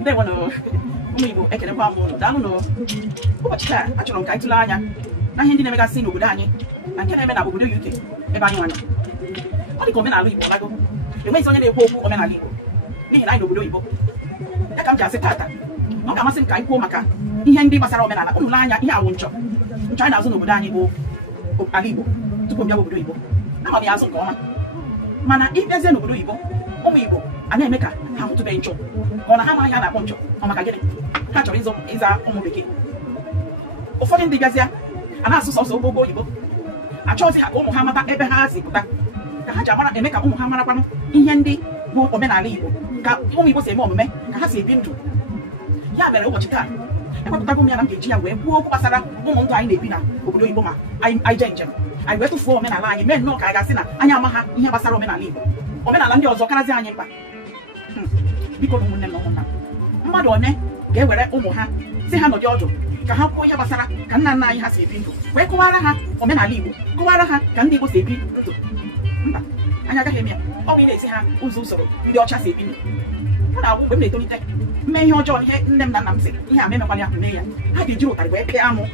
Ndewono ụmụ Igbo ekelekwa m ụnụ daalụ nụ. Ụbọchị taa achọrọ m ka anyị tụlee anya na ihe ndị na-emegasị n'obodo anyị na nke na-eme na obodo UK ebe anyị nwanyọ. Ọ dị ka omenala Igbo lago enweghịzi onye na-ekwu okwu omenala Igbo n'ihi na anyị n'obodo Igbo. Ya ka m ji asị tata ọ ga-amasị m ka anyị kwuo maka ihe ndị gbasara omenala. Unu lee anya ihe awụ nchọ anyị na-azụ n'obodo anyị bụ ala Igbo tupu m bịa obodo Igbo ama m ya azụ nke ọma, mana ịbịazie n'obodo Igbo ụmụ Igbo a na-eme ka ha hụtụbeghị nchọ ka ọ na ha amaghị a na-akpọ nchọ ọ maka gịnị ha chọrọ ịza ụmụ bekee. Ụfọdụ ndị bịazịa a na-asụ sọsọ ogogo oyibo achọghịzi ha ka ụmụ ha mata ebe ha si pụta, ka ha ji amara eme ka ụmụ ha marakwanụ ihe ndị bụ omenala Igbo, ka ụmụ Igbo si eme omume, ka ha si ebi ndụ. Ya mere ụbọchị taa ekwepụtago m ya na m ga-eji ya wee kwuo okwu gbasara ụmụ ndụ anyị na-ebi na obodo Igbo ma anyị jee njem anyị wee tụfuo omenala anyị mee nnọọ ka anyị ga-asị na anyị amaha ihe gbasara omenala Igbo. Omenala ndị ọzọ karazi anyị mkpa. Biko ụmụnne m na ụmụnna m, mmadụ one ga-ewere ụmụ ha si ha nọdị ọdụ ka ha kwuo ihe gbasara ka nna nna anyị ha si ebi ndụ wee kọwara ha omenala Igbo, kọwara ha ka ndị Igbo si ebi ndụ. Mba, anyị agaghị eme ya. Ọ bụ ị na-esi ha ụzọ usoro ndị ọcha si ebi ndụ. Mụ na-agwụ mgbe m na-etolite mee ihe ọjọọ, ihe nne m na nna m sị ihe a memekwala ya mee ya, ha ga-ejiri ụtarị wee pịa amụ.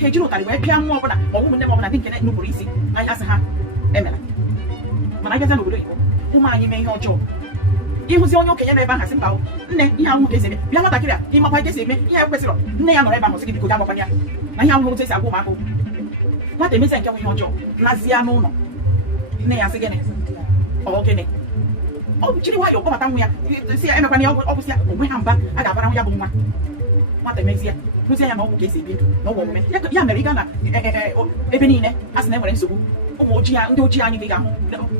Ha ejiri ụtarị wee pịa mmụọ ọbụla ma ụmụnne m ọbụla dị nke nupụrụ isi anyị asị ha emela. Mana anyị bịaza n'obodo Igbo ụmụ anyị mee ihe ọjọọ, ịhụzi onye okenye n'ebe ahụ sị mba nne ihe ahụ ka esi eme, bịa nwatakịrị a ịmakwa ka esi eme ihe ya kwesịrị, nne ya nọrọ ebe ahụ sị gị biko ga agbakwana ya na ihe ahụ otu esi agwa ụmụaka. Nwata emezie nke nwe ihe ọjọọ nazie n'ụlọ, nne ya sị gịnị ọ gịnị, ọ jiri nwayọọ kpọbata nwa ya si ya emekwana ya ọgwụsị ya onwe ha mba a ga-abara ya bụ nwa. Nwata emezie kụzie ya na ọgwụ ka esi ebi ndụ na ọgwụ omume ya mere ị gaa na ebe niile a sị na enwere nsogbu ụmụ ojii ndị ojii anyị dị ga-ahụ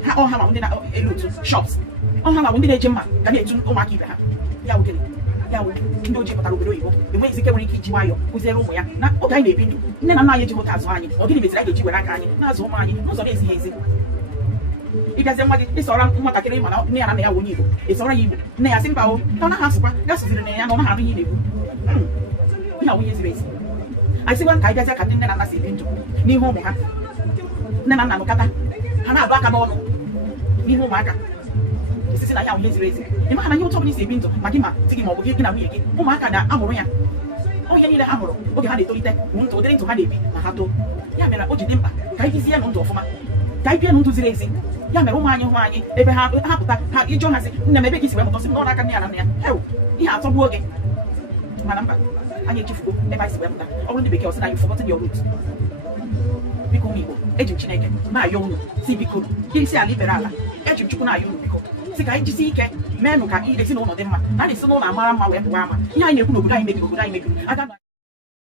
ha ọha ma ndị na-elu otu shops, ọha ma ndị na-eji mma ga na-etu ụmụaka ibe ha. Ya wụ gịnị, ya wụ ndị ojii pụtara obodo Igbo enweghịzi ike nwere ike iji nwayọọ kụziere ụmụ ya na oge anyị na-ebi ndụ nne na nna anyị ejighị ụta azụ anyị, ọ gịnị meziri anyị ga-eji were aka anyị na-azụ ụmụ anyị n'ụzọ na-ezighị ezi. Ịbịazie nwa gị ịsọra nwatakịrị mana nne ya na nna ya onye Igbo ịsọra ya Igbo, nne ya sị mba o na ọ naghị asụkwa ya sụziri na ya na ọ naghị arụ ihe na-ekwu. Ihe awụ ihe ziri ezi. Anyị sịgwa ka anyị bịazie ka ndị nne na nna si ebi ndụ n'ihu ụmụ ha. Nne na nna nụkata ha na-abụ aka n'ọnụ n'ihu ụmụaka sisi na ya ahụ ihe ziri ezi. Ị maha na ihe ụtọ ọbụla isi ebi ndụ ma gị ma di gị ma ọ bụ gị na nwunye gị, ụmụaka na-amụrụ ya ihe niile ha hụrụ oge ha na-etolite bụ ndụ ụdịrị ndụ ha na-ebi na ha too. Ya mere o ji dị mkpa ka anyị bizie ndụ ọfụma, ka anyị bie ndụ ziri ezi. Ya mere ụmụ anyị hụ anyị ebe ha pụta ha ịjụ ha sị nne m ebe gị si wee mụtasị n'ọrụ aka nne ya na nna ya, hew ihe atọgbuo gị. Mana mba, anyị echefugo ebe anyị si wee pụta. Ọ bụrụ ndị bekee ọsị na you've forgotten your roots. Biko ụmụ Igbo eji m Chineke na-ayọ unu si biko isi ala ibere ala, eji m Chukwu na-ayọ unu biko si ka anyị jisi ike meenụ ka ezinụlọ dị mma, na ezinụlọ amara mma wee pụwa ama ihe anyị na-ekwu n'obodo anyị mebiri